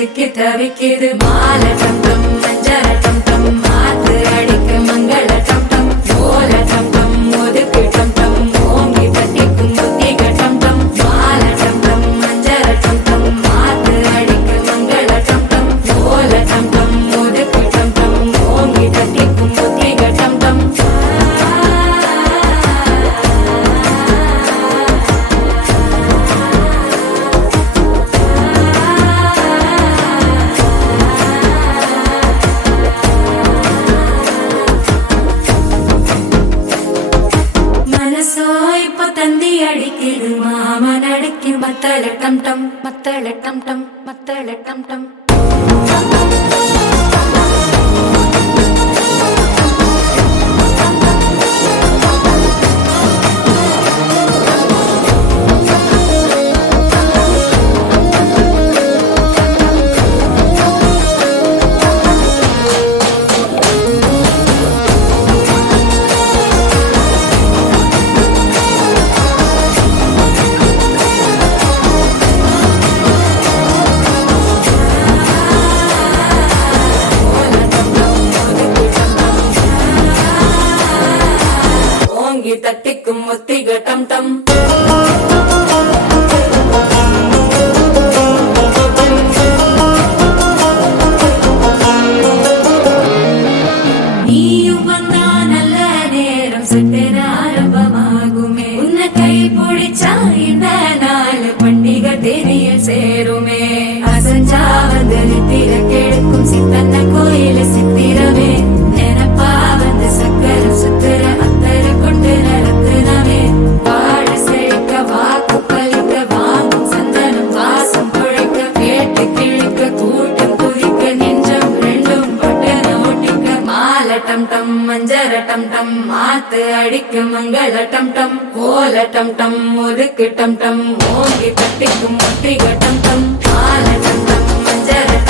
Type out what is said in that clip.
சிக்கி தவிக்கிது மால டம் டம் மஞ்சர டம் டம் மாத்து அடிக்க மங்கள டம் டம் ஓல டம் டம் ஒதுக்கு டம் டம் ஓங்கி தட்டிக்கும் புத்திக டம் டம் மால டம் டம் மஞ்சர டம் டம் மாத்து அடிக்க மங்கள டம் டம் ஓல டம் டம் ஒதுக்கு டம் டம் ஓங்கி தட்டிக்கும் புத்திக டம் டம் தந்தி அடிக்கிது மாமன் அடிக்கி மத்தள டம் டம் மத்தள டம் டம் மத்தள டம் டம் தட்டிக்கும் முத்திக டம் டம் நீயும் வந்தா நல்ல நேரம் சித்திர ஆரம்பமாகுமே உன்னை கை பிடிச்சா இந்த நாள் பண்டிகை தெரிய சேருமே அசஞ்சா வந்து நித்திர கெடுக்கும் சித்தன்ன கோயில சித்திரமே நினைப்பா வந்து சக்கர சுத்திர டம் டம் மஞ்சர டம் டம் மாத்து அடிக்க மங்கள டம் டம் ஓல டம் டம் ஒதுக்கு டம் டம் ஓங்கி தட்டிக்கும் முத்திக டம் டம் மால டம் டம் மஞ்சர